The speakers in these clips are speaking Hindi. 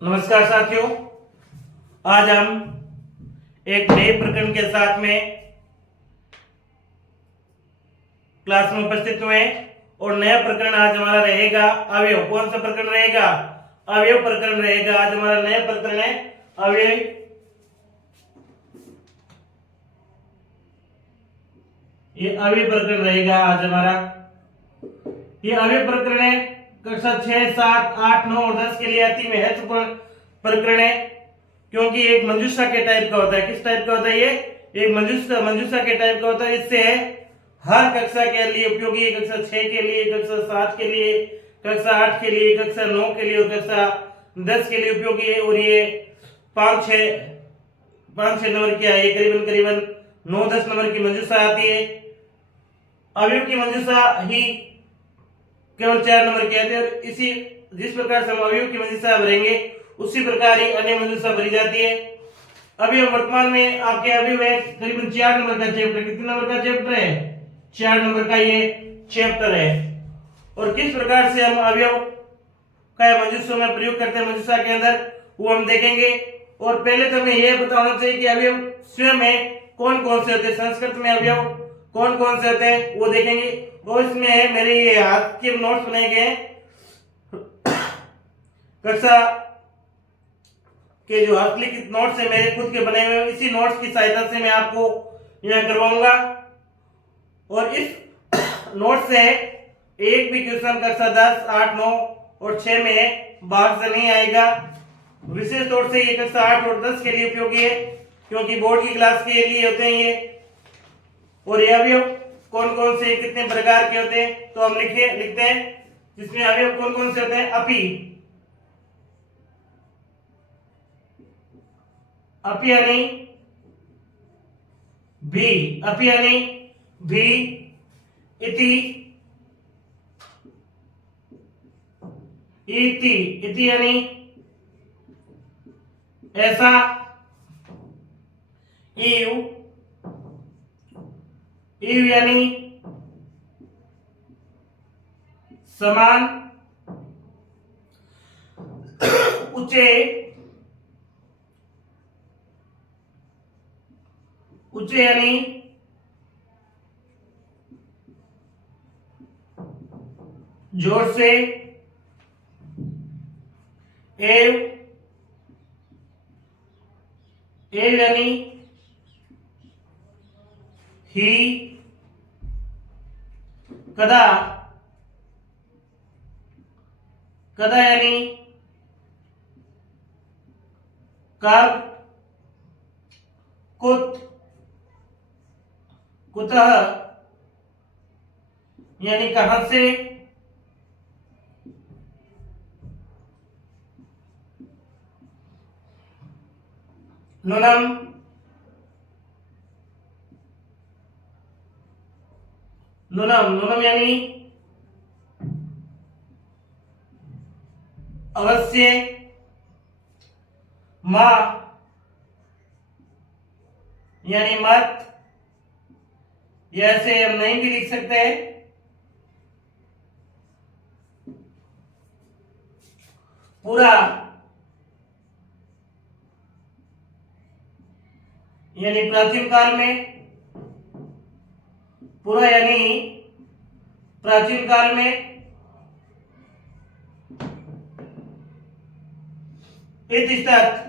नमस्कार साथियों, आज हम एक नए प्रकरण के साथ में क्लास में उपस्थित हुए और नया प्रकरण आज हमारा रहेगा अवयव। कौन सा प्रकरण रहेगा? अवयव प्रकरण रहेगा। आज हमारा नया प्रकरण है अवयव। ये अवयव प्रकरण रहेगा आज हमारा। ये अवयव प्रकरण है कक्षा 6, 7, 8, 9 और 10 के लिए अति महत्वपूर्ण प्रकरण है, क्योंकि एक मंजूषा के टाइप का होता है। किस टाइप का होता है ये? एक मंजूषा के टाइप का होता है। इससे हर कक्षा के लिए उपयोगी है। कक्षा 6 के लिए, कक्षा 7 के लिए, कक्षा 8 के लिए, कक्षा 9 के लिए और कक्षा 10 के लिए उपयोगी है। और ये 5-6 नंबर की है। करीबन करीबन 9-10 नंबर की मंजूषा आती है। अवयव की मंजूषा ही केवल 4 नंबर की आती है। और इसी जिस प्रकार से हम अवयव की मंजूषा भरेंगे उसी प्रकार ही अन्य मंजूषा भरी जाती है। अभी वर्तमान में आपके अवयव है करीबन 4 नंबर का चैप्टर। कितने नंबर का चैप्टर है? 4 नंबर का ये चैप्टर है। और किस प्रकार से हम अवयव का मंजूषों में प्रयोग करते हैं मंजूषा के अंदर, वो हम देखेंगे। और पहले तो हमें यह बताना चाहिए कि अवयव स्वयं में कौन कौन से होते हैं। संस्कृत में अवयव कौन कौन से होते हैं वो देखेंगे। और इसमें मेरे ये हाथ के नोट्स बनाए गए हैं कक्षा के जो हस्तलिखित नोट्स है मेरे खुद के बने हुए। इसी नोट्स की सहायता से मैं आपको यह करवाऊंगा। और इस नोट से एक भी क्वेश्चन कक्षा 10, 8, 9 और 6 में बाहर से नहीं आएगा। विशेष तौर से ये कक्षा 8 और 10 के लिए उपयोगी है, क्योंकि बोर्ड की क्लास के लिए होते हैं ये। और ये अवयव कौन कौन से कितने प्रकार के होते हैं तो हम लिखते हैं। जिसमें अवयव कौन कौन से होते हैं? अपि यानी भी, अपि यानी भी, इति, इति, इति यानी ऐसा, इव, इव यानी समान, ऊंचे, ऊंचे यानी जोर से, एव, एव यानी ही, कदा, कदा यानी कब, कुत, कुतः यानी कहां से, नुनम, नुनम, नुनम यानी अवश्य, मा यानी मत। ऐसे हम नहीं भी लिख सकते हैं। पूरा यानी प्राचीन काल में, पूरा यानी प्राचीन काल में। इतस्तत,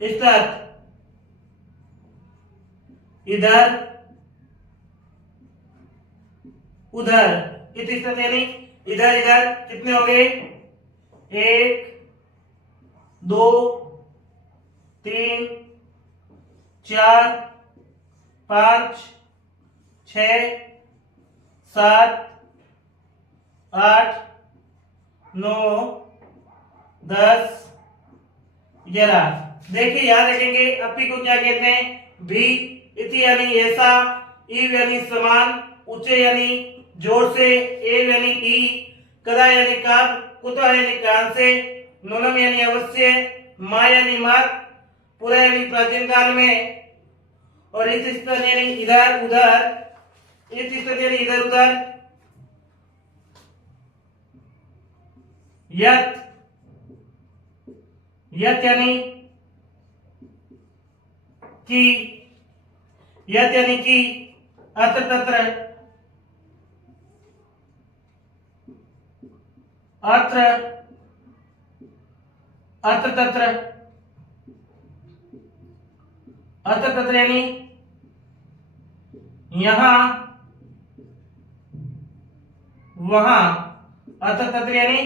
इतस्तत इधर, उधर। इतस्तत यानी इधर इधर। कितने हो गए? 1, 2, 3, 4, 5, 6, 7, 8, 9, 10, 11। देखिए याद रखेंगे अपी को क्या कहते हैं? भी। इति यानी ऐसा, इव यानी समान, ऊंचे यानी जोर से, एव यानी ई, कदा यानी कब, कुतः यानी कहां से, नुनम यानी अवश्य, मा यानी मत, पूरा यानी प्राचीन काल में, और इस स्तर यानी इधर उधर, इस स्तर यानी इधर उधर, यत, यत यानी कि, यत यानी कि, अत्र तत्र, अत्र, अत्र तत्र, अत्र तत्र यानी यहां वहां, अत्र तत्र यानी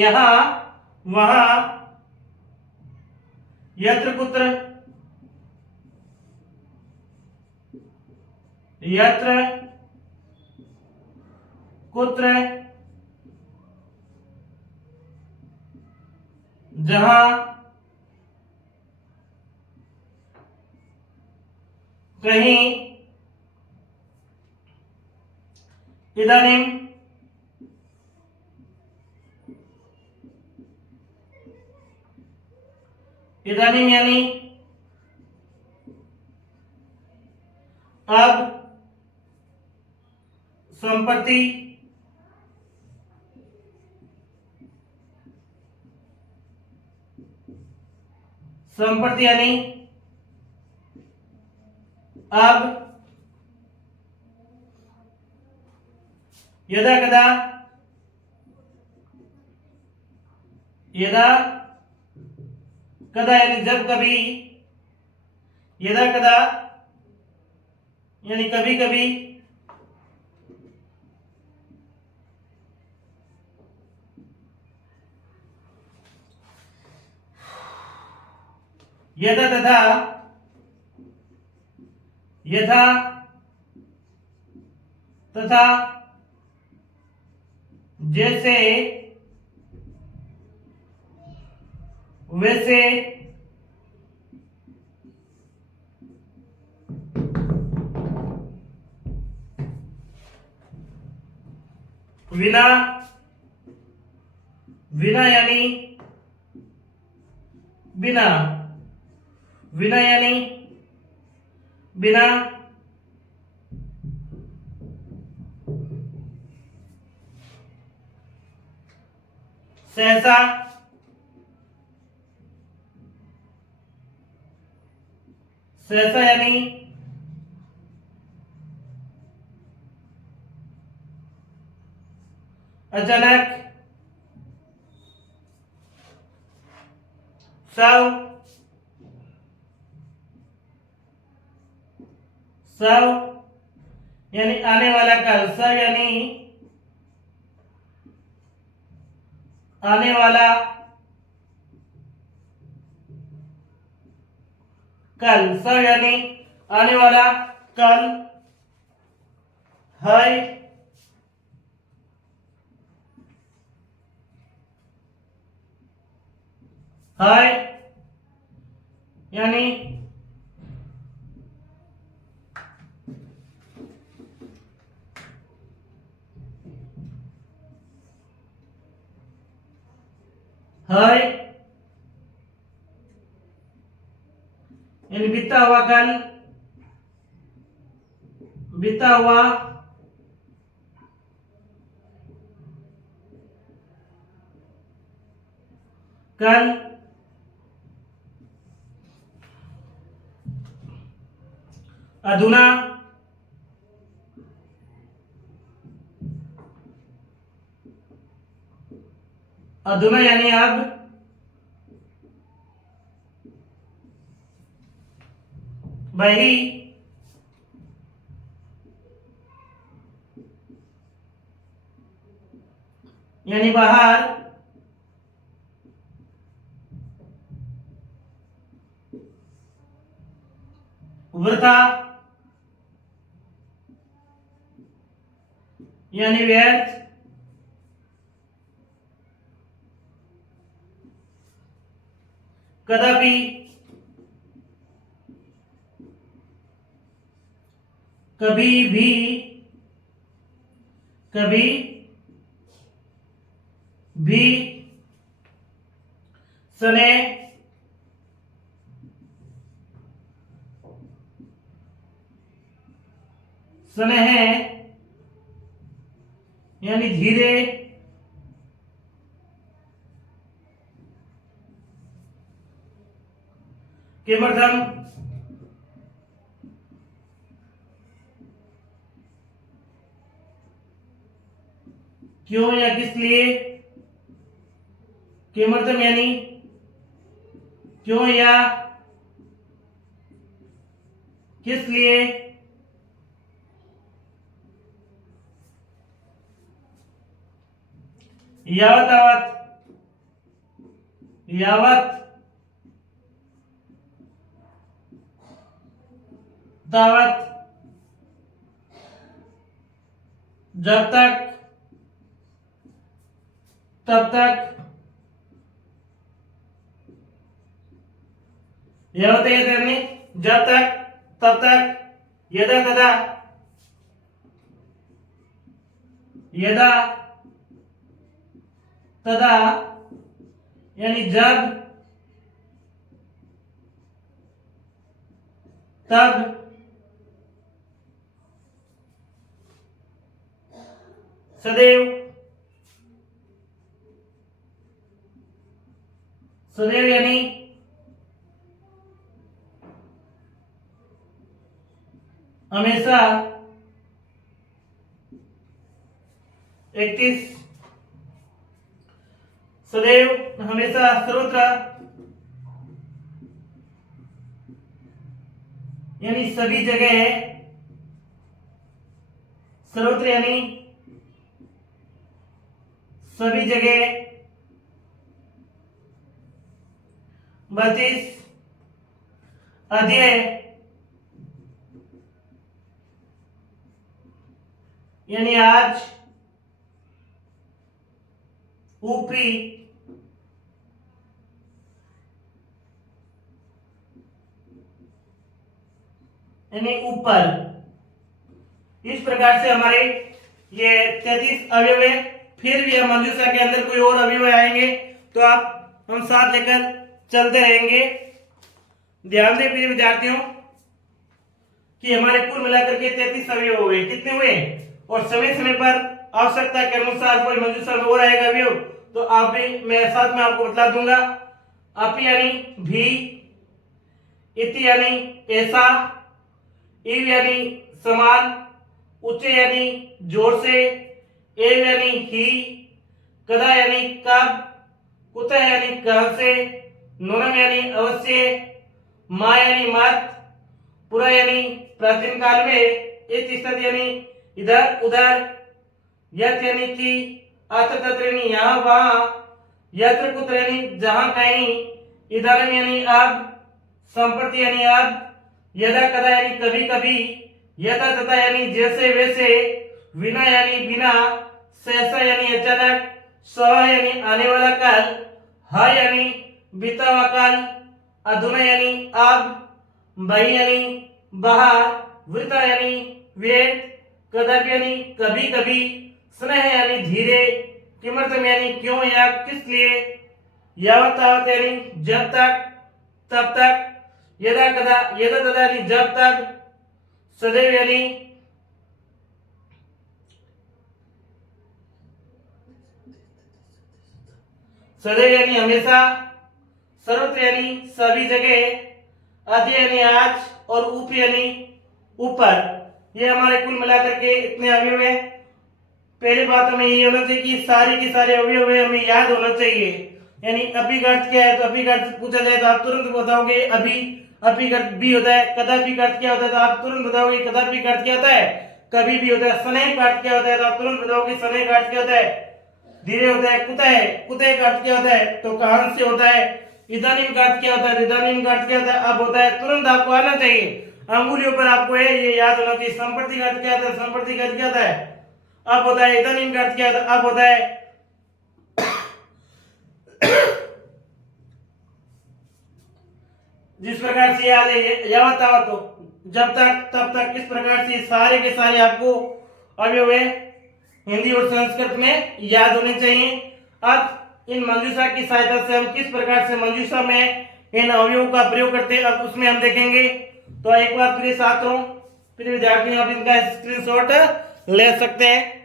यहां वहां, यत्र कुत्र, यत्र कुत्र, जहां, कहीं, इदानीं, इदानीं यानी अब, संप्रति, संप्रति यानी अब, यदा कदा, यदा कदा यानी जब कभी, यदा कदा यानी कभी कभी, यथा तथा, यथा तथा, जैसे वैसे, बिना, बिना यानी बिना, बिना यानी बिना, सहसा, सहसा यानी अचानक, सब, सब यानी आने वाला कल, सब यानी आने वाला कल, सब यानी आने वाला कल, है, है यानी है यानी बीता हुआ कल, बीता हुआ कल, अधुना, अधुना यानी अब, वही, यानी बाहर, वृथा यानी व्यर्थ, कदापि, कभी भी, कभी भी, सने, स्नेह यानी धीरे, किमर्थम, क्यों या किस लिए, किमर्थम यानी क्यों या किस लिए, यावत तावत, यावत तावत, जब तक तब तक, यावत यानी जब तक तब तक, यदा तदा, यदा तदा यानी जब तब, सदैव, सदैव यानी हमेशा, 31 सदैव हमेशा सर्वत्र यानी सभी जगह है, सर्वत्र यानी सभी जगह, 32 अध्यय यानी आज, ऊपरी यानी ऊपर। इस प्रकार से हमारे ये 33 अवयव है। फिर भी हम मंजूषा के अंदर कोई और अवयव आएंगे तो आप हम साथ लेकर चलते रहेंगे। ध्यान दें प्रिय विद्यार्थियों कि हमारे कुल मिलाकर के 33 अवयव हुए। कितने हुए? और समय समय पर आवश्यकता के अनुसार कोई मंजूषा में और आएगा अवयव तो आप भी मैं साथ में आपको बता दूंगा। अप यानी भी, इति यानी ऐसा, इव यानी समान, उच्च यानी जोर से, एव यानी ही, कदा यानी कब, कुतः यानी कहां से, नूनम यानी अवश्य, मा यानी मत, पुरा यानी प्राचीन काल में, इत स्थित यानी इधर उधर, यत यानी कि, अत्र तत्र यानी यहाँ वहां, यत्र कुत्र यानी जहां कहीं, इदानीम यानी अब, संप्रति यानी अब, यदा कदा यानी कभी कभी, यथा तथा यानी जैसे वैसे, विना यानी बिना, सहसा यानी अचानक, सह यानी आने वाला काल, हा यानी बीता हुआ काल, अधुना यानी अब, बही यानी बाहर, वृता यानी वेद, कदापि यानी कभी कभी, स्नेह यानी धीरे, किमर्थम यानी क्यों या किस लिए, यावत तावत यानी जब तक तब तक, यदा कदा यदा तदा यानी जब तक, सदैव यानी सदैव यानी हमेशा, सर्वत्र यानी सभी जगह, आदि यानी आज और उप यानी ऊपर। ये हमारे कुल मिलाकर के इतने अवयव है। पहली बात हमें ये होना चाहिए कि सारी की सारे अवयव हमें याद होना चाहिए। यानी अभी का अर्थ क्या है तो अभी का अर्थ पूछा जाए तो आप तुरंत बताओगे अभी का अर्थ भी होता है। कदापि का अर्थ क्या होता है तो आप तुरंत बताओगे कदापि का अर्थ क्या होता है, कभी भी होता है। स्नेह का अर्थ क्या होता है तो आप तुरंत बताओगे स्नेह का अर्थ क्या होता है, धीरे होता है। कुतः का अर्थ क्या होता है तो कहां से होता है। इदानीम का अर्थ क्या होता है, इदानीम का अर्थ क्या होता है अब होता है। तुरंत आपको आना चाहिए, अंगुलियों पर आपको ये याद होना चाहिए। संप्रति का अर्थ क्या होता है, संप्रति का अर्थ क्या होता है अब होता है। इदानीम का अर्थ क्या होता है अब होता है। जिस प्रकार से याद है यावत तावत तो जब तक तब तक, इस प्रकार से सारे के सारे आपको अवयव हिंदी और संस्कृत में याद होने चाहिए। अब इन मंजूषा की सहायता से हम किस प्रकार से मंजूषा में इन अवयवों का प्रयोग करते हैं अब उसमें हम देखेंगे। तो एक बार प्रिय छात्रों, प्रिय विद्यार्थियों, आप इनका स्क्रीनशॉट ले सकते हैं।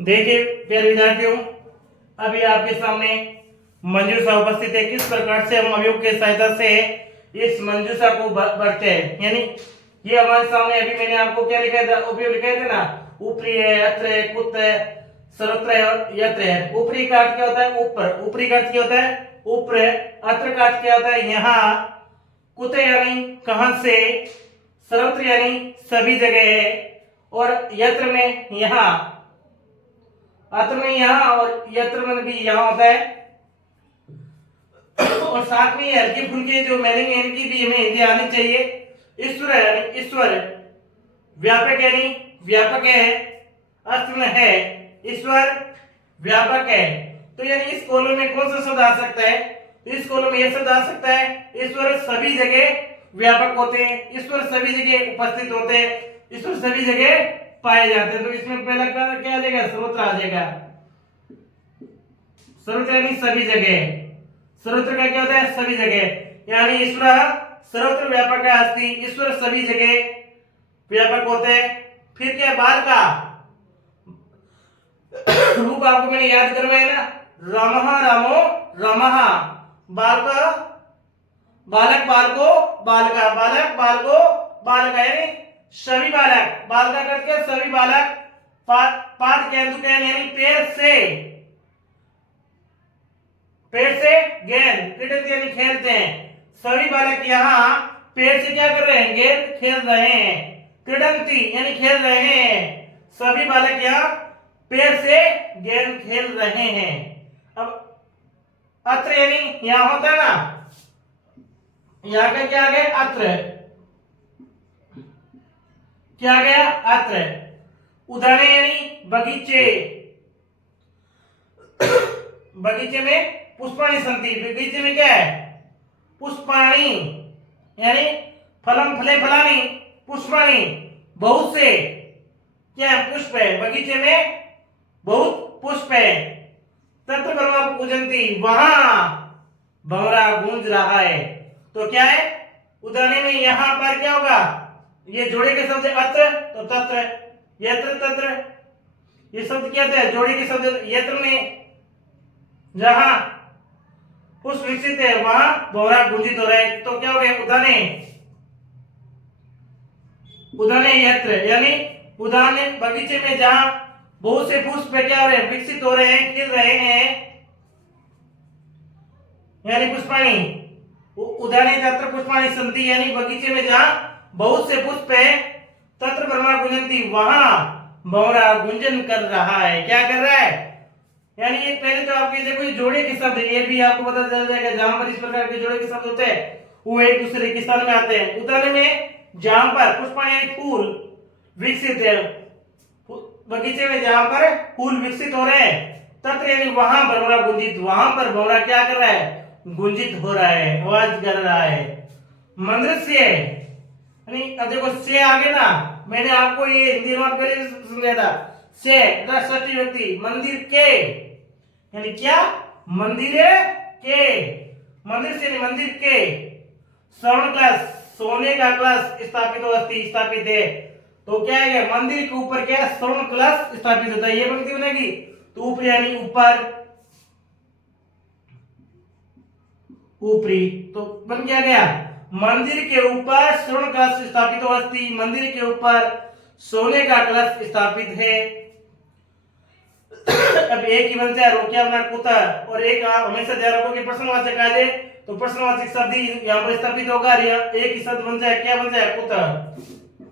देखिए प्यारे विद्यार्थियों, अभी आपके सामने मंजूषा उपस्थित है। किस प्रकार से हम अवयव के सहायता से इस मंजूषा को बढ़ते हैं, यानी ये हमारे सामने अभी मैंने आपको क्या लिखा था, उपयोग लिखे थे ना, ऊपरी है, अत्र है, कुत है, सर्वत्र है और यत्र है। ऊपरी का अर्थ क्या होता है, ऊपर। ऊपरी का अर्थ क्या होता है, ऊपर है। अत्र का अर्थ क्या होता है, यहाँ। कुत यानी कहां से, सर्वत्र यानी सभी जगह है, और यत्र में यहाँ, अत्र में यहाँ और यत्र में भी यहाँ होता है। और साथ में हल्की फुल्की जो मीनिंग है इनकी भी हमें हिंदी आनी चाहिए। ईश्वर यानी ईश्वर, व्यापक यानी व्यापक है, अर्थ में है, ईश्वर व्यापक है। तो यानी इस कॉलम में कौन सा शब्द आ सकता है, तो इस कॉलम में यह शब्द आ सकता है, ईश्वर सभी जगह व्यापक होते हैं, ईश्वर सभी जगह उपस्थित होते हैं, ईश्वर सभी जगह पाए जाते हैं। तो इसमें पहला क्या आ जाएगा, सर्वत्र आ जाएगा। सर्वत्र यानी सभी जगह, सर्वत्र का क्या होता है, सभी जगह, यानी ईश्वर सर्वत्र व्यापक है अस्ति, ईश्वर सभी जगह व्यापक होते हैं। फिर क्या, बाल का रूप आपको मैंने याद करवाया ना, रामः रामो रामः, बाल का बालक, बालको बालका, बालक बालको बालका, यानी सभी बालक, बाल का करके सभी बालक। पाद केंदु कैन यानी पेड़ से गेंद, क्रीडत यानी खेलते हैं। सभी बालक यहाँ पेड़ से क्या कर रहे हैं, गेंद खेल रहे हैं। क्रीडंती यानी खेल रहे हैं, सभी बालक यहाँ पेड़ से गेंद खेल रहे हैं। अब अत्र यानी यहाँ होता है ना, यहाँ का क्या आ गया, अत्र, क्या आ गया, अत्र। उदाहरण यानी बगीचे, बगीचे में पुष्पाणि संति, बगीचे में क्या है, पुष्पाणि यानी फलम फले फलानी, पुष्पाणि बहुत से क्या है, पुष्प है, बगीचे में बहुत पुष्प है। तत्र भ्रमरा पूजंती, वहां भंवरा गूंज रहा है। तो क्या है, उदाहरण में यहां पर क्या होगा, ये जोड़े के शब्द अत्र, तो तत्र, यत्र तत्र, ये शब्द क्या है, जोड़े के शब्द। यत्र में जहां पुष्प विकसित है वहां भंवरा गूंजित हो रहा है। तो क्या हो गया, उदाहरण, उदाहरण यत्र यानी उदाहरण बगीचे में जहां बहुत से पुष्प क्या हो रहे हैं, विकसित हो रहे हैं, खिल रहे हैं, यानी पुष्पाणि। उदाहरण तत्र पुष्पाणि संति, यानी बगीचे में जहां बहुत से पुष्प है, तत्र भ्रमरा गुंजंती, वहां भंवरा गुंजन कर रहा है। क्या कर रहा है, यानी ये पहले तो आपके देखो ये जोड़े के शब्द, ये भी आपको पता चल जाएगा, जहां पर इस प्रकार के जोड़े के शब्द होते हैं वो एक दूसरे के स्थान में आते हैं। उदाहरण में जहां पर पुष्पाणि फूल विकसित है, बगीचे में जहां पर फूल विकसित हो रहे हैं, तत्र यानी वहां भंवरा गुंजित, वहां पर भंवरा क्या कर रहा है, गुंजित हो रहा है, आवाज कर रहा है। मंदृश्य यानी अब देखो से आगे ना, मैंने आपको ये हिंदी में पहले समझाया था, से षष्ठी व्यक्ति, मंदिर के यानी क्या, मंदिर के, मंदिर से नहीं, मंदिर के। स्वर्ण कलश, सोने का कलश स्थापित अस्थि, स्थापित है। तो क्या है, मंदिर के ऊपर क्या, स्वर्ण कलश स्थापित होता है। ये पंक्ति बनेगी, तो ऊपर यानी ऊपर, ऊपरी, तो बन क्या गया, मंदिर के ऊपर स्वर्ण कलश स्थापित अस्थि, मंदिर के ऊपर सोने का कलश स्थापित है। अब एक ही बन जाए रोकिया बना कुता, और एक हमेशा ध्यान रखो कि प्रश्नवाचक आ जाए तो प्रश्नवाचक शब्द ही यहाँ पर स्थापित होगा, एक ही शब्द बन जाए, क्या बन जाए, कुता।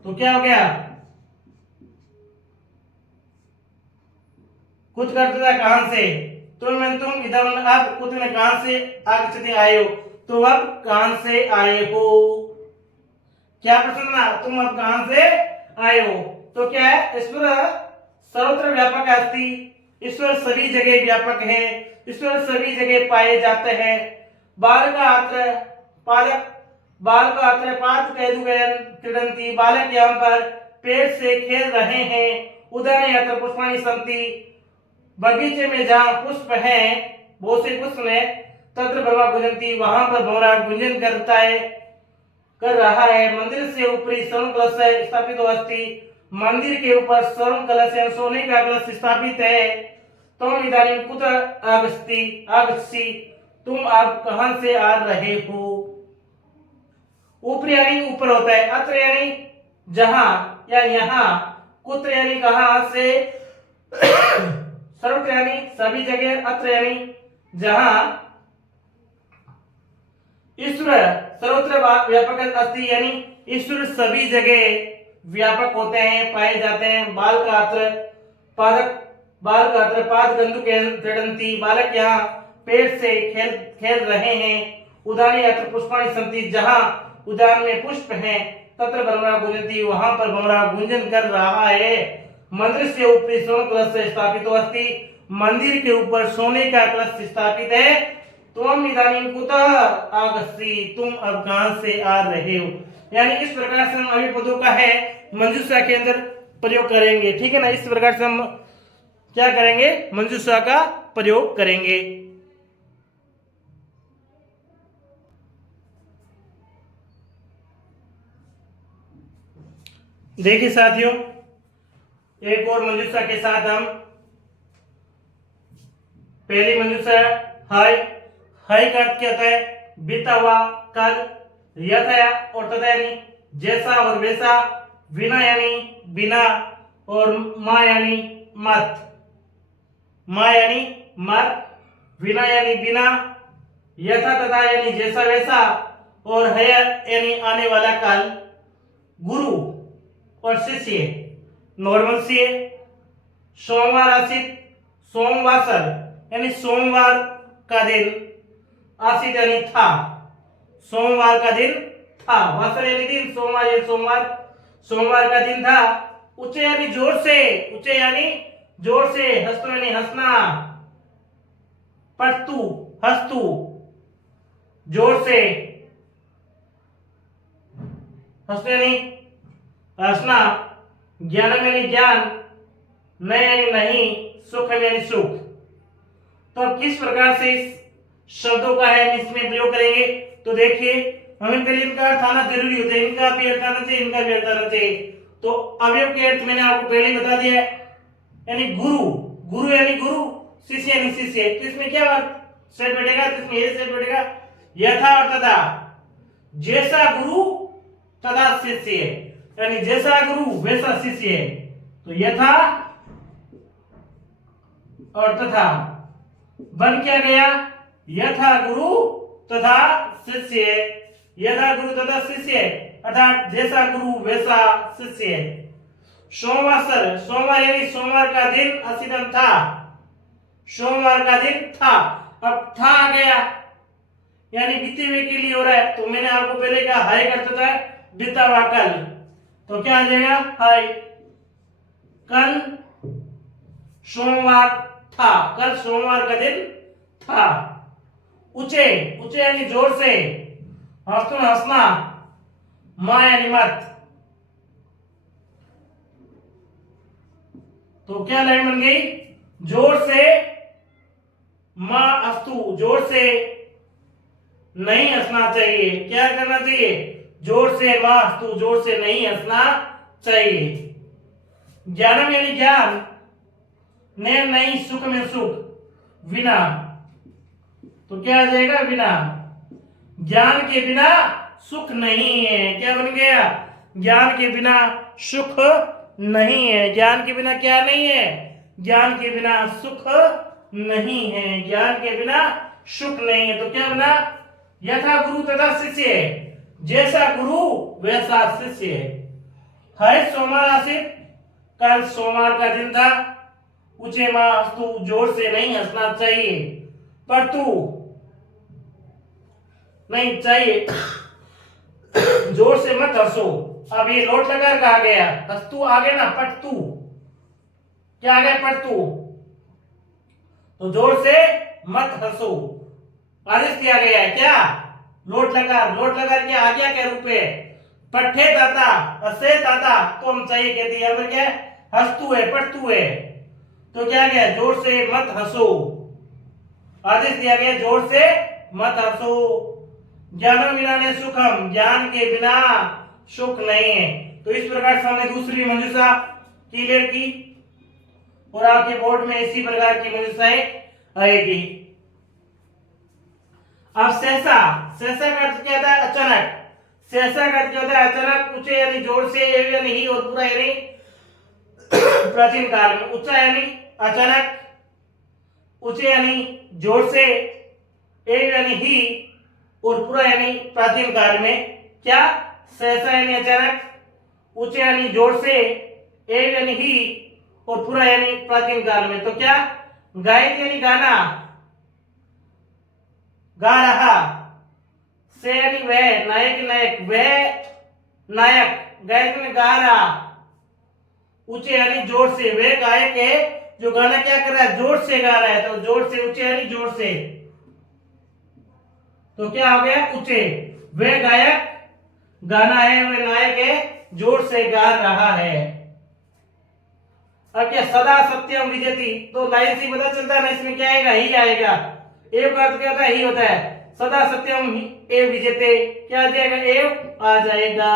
तो क्या हो गया, कुछ करते था कहां से, तुम इधर, अब कुछ में कहां से आगच्छति आए हो, तुम अब कहां से आए हो। क्या प्रश्न ना, तुम अब कहां से आए हो। तो क्या है, ईश्वर सर्वत्र व्यापक अस्ति, ईश्वर सभी जगह व्यापक है, ईश्वर सभी जगह पाए जाते हैं। बाल का अत्र, पालक, बाल का अत्र पाद क्रीडंती, बालक यहाँ पर पेड़ से खेल रहे हैं। उदाहरण अत्र पुष्पाणि संति, बगीचे में जहां पुष्प हैं, बहुत से पुष्प हैं, तत्र भ्रमरा गुंजंती, वहां पर भंवरा गुंजन करता है, कर रहा है। मंदिर से ऊपरी स्वर्ण कलश स्थापित अस्थि, मंदिर के ऊपर स्वर्ण कलश या सोने का कलश स्थापित है। तुम इदानीं कुत्र आगच्छति, तुम आप कहां से आ रहे हो। ऊपर यानी ऊपर होता है, अत्र यानी जहां या यहाँ, कुत्र यानी कहां से, सर्वत्र यानी सभी जगह, अत्र यानी जहां, ईश्वर सर्वत्र व्यापक अस्ति यानी ईश्वर सभी जगह व्यापक होते हैं, पाए जाते हैं। बाल का अर्थ पाद गंधु क्रीडन्ति, बालक यहाँ पेड़ से खेल रहे हैं। उदानी अत्र पुष्पाणि सन्ति, जहां उद्यान में पुष्प हैं, तत्र भ्रमरा गुंजन्ति, वहां पर भ्रमरा गुंजन कर रहा है। मंदिर से ऊपरी स्वर्ण कलश स्थापित अस्ति, मंदिर के ऊपर सोने का कलश स्थापित है। तुम इदानीं कुतः आगच्छति, तुम अब कहां से आ रहे हो। यानी इस प्रकार से हम अभी पदों का है मंजूषा के अंदर प्रयोग करेंगे, ठीक है ना। इस प्रकार से हम क्या करेंगे, मंजूषा का प्रयोग करेंगे। देखिए साथियों, एक और मंजूषा के साथ हम, पहली मंजूषा हाय। हाय का अर्थ क्या होता है, बीता हुआ कल, यथा और तथा यानी जैसा और वैसा, विना यानी बिना, और मां यानी मत। मां यानी मत, विना यानी बिना, यथा तथा यानी जैसा वैसा, और है यानी आने वाला काल। गुरु और शिष्य नॉर्मल से, सोमवार आसित, सोमवासर यानी सोमवार का दिन, आसित यानी था, सोमवार का दिन था, वासर यानी दिन, सोमवार यानी सोमवार, सोमवार का दिन था। उच्च यानी जोर से, उच्च यानी जोर से, हस्तु यानी हंसना, पठतु हस्तु जोर से, हस्तु यानी हंसना, ज्ञानम यानी ज्ञान, न यानी नहीं, सुख यानी सुख। तो अब किस प्रकार से इस शब्दों का है इसमें प्रयोग करेंगे, तो देखिए हमें पहले इनका अर्थ आना जरूरी होता है, इनका भी अर्थ आना चाहिए, इनका भी अर्थ आना चाहिए। तो अवयव के अर्थ मैंने आपको पहले ही बता दिया है, यानी गुरु, गुरु यानी गुरु, शिष्य यानी शिष्य। तो इसमें क्या अर्थ सेट बैठेगा, तो इसमें ये सेट बैठेगा, यथा और तथा, जैसा गुरु तथा शिष्य, यानी जैसा गुरु वैसा शिष्य। तो यथा और तथा बन क्या गया, यथा गुरु तथा शिष्य, यथा गुरु तथा शिष्य, अर्थात जैसा गुरु वैसा शिष्य। सोमवासर, सोमवार यानी सोमवार का दिन, असिदम था, सोमवार का दिन था। अब था आ गया यानी बीते हुए के लिए हो रहा है, तो मैंने आपको पहले कहा हाय करता था बीता हुआ कल, तो क्या आ जाएगा, हाय। कल सोमवार था, कल सोमवार का दिन था। ऊंचे, ऊंचे यानी जोर से, हंसना हंसना, मां यानी मत। तो क्या लाइन बन गई, जोर से मां अस्तु, जोर से नहीं हंसना चाहिए। क्या करना चाहिए, जोर से मां अस्तु, जोर से नहीं हंसना चाहिए। ज्ञानम यानी ज्ञान, ने नहीं, सुख में सुख, विना, तो क्या आ जाएगा, बिना। ज्ञान के बिना सुख नहीं है, क्या बन गया, ज्ञान के बिना सुख नहीं है। ज्ञान के बिना क्या नहीं है, ज्ञान के बिना सुख नहीं है, ज्ञान के बिना सुख नहीं है। तो क्या बना, यथा गुरु तथा शिष्य, जैसा गुरु वैसा शिष्य। है सोमवार आसित, कल सोमवार का दिन था। ऊंचे मां अस्तु, जोर से नहीं हंसना चाहिए, पर तू नहीं चाहिए, जोर से मत हंसो। अब ये लोट लगा कहा गया, हंसतू आ गया ना, पट तू, क्या आ गया, पट तू, तो जोर से मत हंसो, आदेश दिया गया है। क्या, लोट लगा के आज्ञा के रूप में, पट्ठे दाता असे दाता, तो हम चाहिए कहती है, क्या है, हंसतू है, पटतू है, तो क्या गया, जोर से मत हंसो, आदेश दिया गया, जोर से मत हंसो। ज्ञानम विना ने सुखम, ज्ञान के बिना सुख नहीं है। तो इस प्रकार से हमने दूसरी मंजूषा क्लियर की और आपके बोर्ड में इसी प्रकार की मंजूषाएं आएगी। अब सहसा, सहसा का अर्थ क्या होता है? अचानक। सहसा का अर्थ क्या होता है? अचानक, ऊंचे यानी जोर से, यानी ही, और पूरा यानी प्राचीन काल में। ऊंचा यानी अचानक, ऊंचे यानी जोर से, यानी ही, और पूरा यानी प्राचीन काल में। क्या? सहसा यानी अचानक, ऊंचे यानी जोर से, यानी ही, और पूरा यानी प्राचीन काल में। तो क्या? गायक यानी गाना, गा रहा, से यानी वह, नायक नायक, वह नायक, गायक में गा रहा, ऊंचे यानी जोर से, वह गायक है जो गाना क्या कर रहा है? जोर से गा रहा है। तो जोर से, ऊंचे यानी जोर से, तो क्या हो गया? ऊंचे। वह गायक गाना है, वह नायक है जोर से गा रहा है। अब क्या? सदा सत्यम विजयति, तो लाइन से पता चलता है ना, इसमें क्या आएगा? ही आएगा। एव का अर्थ क्या होता है? ही होता है। सदा सत्यम एव विजयते, क्या आ जाएगा? एव आ जाएगा।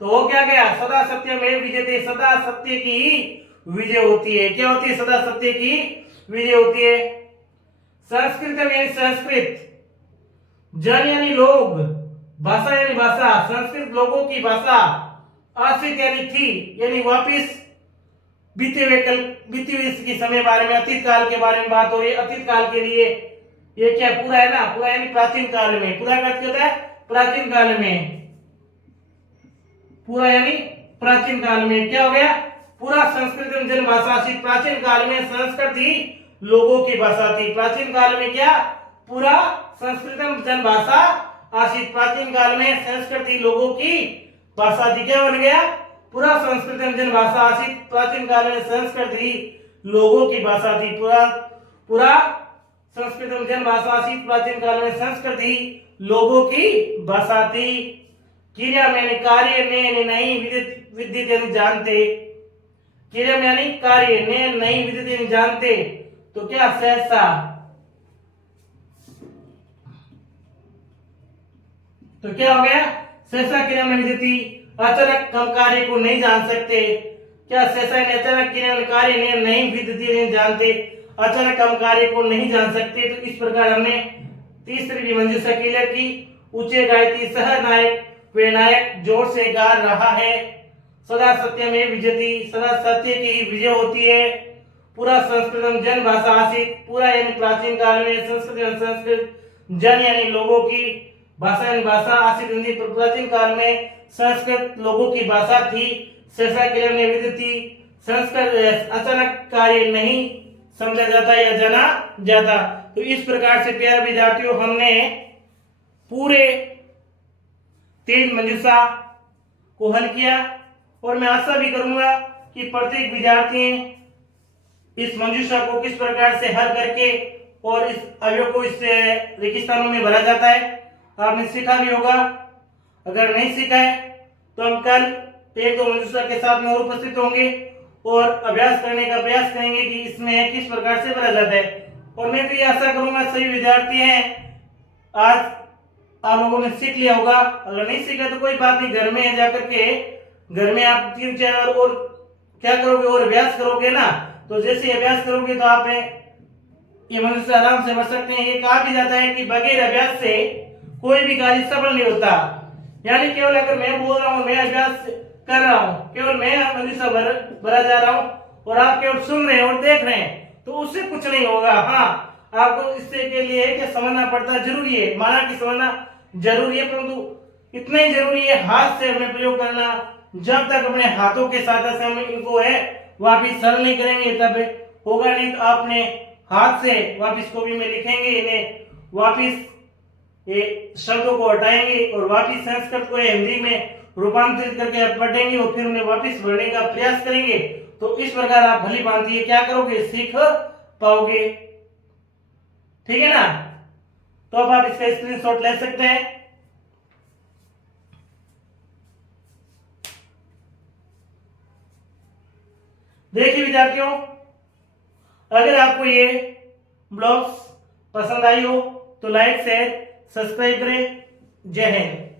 तो हो क्या गया? सदा सत्यम एव विजयते, सदा सत्य की विजय होती है। क्या होती है? सदा सत्य की विजय होती है। संस्कृतम यानी संस्कृत, जन यानी लोग, भाषा यानी भाषा, संस्कृत लोगों की भाषा, आश्रित यानी थी, यानी वापिस, बीते हुए कल, बीते हुए के समय बारे में, अतीत काल के बारे में बात हो रही है। अतीत काल के लिए ये क्या पूरा है ना? पूरा यानी प्राचीन काल में। पूरा का अर्थ होता है प्राचीन काल में। पूरा यानी प्राचीन काल में। क्या हो गया? पूरा संस्कृत जन भाषा थी। प्राचीन काल में संस्कृत ही लोगों की भाषा थी। प्राचीन काल में क्या? पूरा संस्कृत जन भाषा आशित। प्राचीन काल में संस्कृत ही लोगों की भाषा थी। क्या बन गया? पूरा संस्कृत जन भाषा आशित। प्राचीन काल में संस्कृत ही लोगों की भाषा थी। पूरा संस्कृत जन भाषा आशित। प्राचीन काल में संस्कृत ही लोगों की भाषा थी। क्रिया में कार्य, ने नहीं, विदित यानी जानते। क्रिया में यानी कार्य, ने नहीं, विदित यानी जानते। तो क्या? सहसा। तो क्या हो गया? सहसा क्रिया में विदिति, अचानक हम कार्य को नहीं जान सकते। क्या? सहसा ने अचानक क्रिया में कार्य, ने नहीं, विदिति यानी जानते। अचानक हम कार्य को नहीं जान सकते। तो इस प्रकार हमने तीसरी भी मंजूषा क्लियर की। ऊंचे गायती, सह नायक, वे नायक जोर से गा रहा है। सदा सत्य में विजयती, सदा सत्य की ही विजय होती है। पूरा संस्कृत जन भाषा आशित, पूरा यानी प्राचीन काल में, संस्कृत जन यानी लोगों की, भाषा यानी भाषा आशित, हिंदी प्राचीन काल में संस्कृत लोगों की भाषा थी। सहसा क्रिया में विदिति, संस्कृत अचानक कार्य नहीं समझा जाता या जाना जाता। तो इस प्रकार से प्यारे विद्यार्थियों हमने पूरे 3 मंजूषा को हल किया और मैं आशा भी करूंगा कि प्रत्येक विद्यार्थी इस मंजूषा को किस प्रकार से हल करके और इस अवयव को इस रेगिस्तानों में भरा जाता है आपने सीखा भी होगा। अगर नहीं सीखा है तो हम कल 1-2 मंजूषा के साथ में और उपस्थित होंगे और अभ्यास करने का प्रयास करेंगे कि इसमें किस प्रकार से भरा जाता है। और मैं तो ये आशा करूंगा सभी विद्यार्थी हैं आज आप लोगों ने सीख लिया होगा। अगर नहीं सीखा तो कोई बात नहीं, घर में जाकर के घर में आप 3-4 और क्या करोगे और अभ्यास करोगे ना, तो जैसे अभ्यास करोगे तो आप ये मनुष्य आराम से बढ़ सकते हैं। ये कहा भी जाता है कि बगैर अभ्यास से कोई भी कार्य सफल नहीं होता। यानी केवल अगर मैं बोल रहा हूँ, मैं अभ्यास कर रहा हूँ, केवल मैं मनुष्य भरा जा रहा हूँ और आप केवल सुन रहे हैं और देख रहे हैं तो उससे कुछ नहीं होगा। हाँ, आपको इससे के लिए कि समझना पड़ता जरूरी है, माना कि समझना जरूरी है, परंतु इतना ही जरूरी है हाथ से हमें प्रयोग करना। जब तक अपने हाथों के साथ से हम इनको है वापिस सरल नहीं करेंगे तब होगा नहीं। तो आपने हाथ से वापिस कॉपी में लिखेंगे, इन्हें वापिस ये शब्दों को हटाएंगे और वापिस संस्कृत को हिंदी में रूपांतरित करके आप पढ़ेंगे और फिर उन्हें वापिस पढ़ने का प्रयास करेंगे। तो इस प्रकार आप भली भांति क्या करोगे, सीख पाओगे। ठीक है ना? तो अब आप इसका स्क्रीनशॉट ले सकते हैं। देखिए विद्यार्थियों, अगर आपको ये ब्लॉग्स पसंद आई हो तो लाइक शेयर सब्सक्राइब करें। जय हिंद।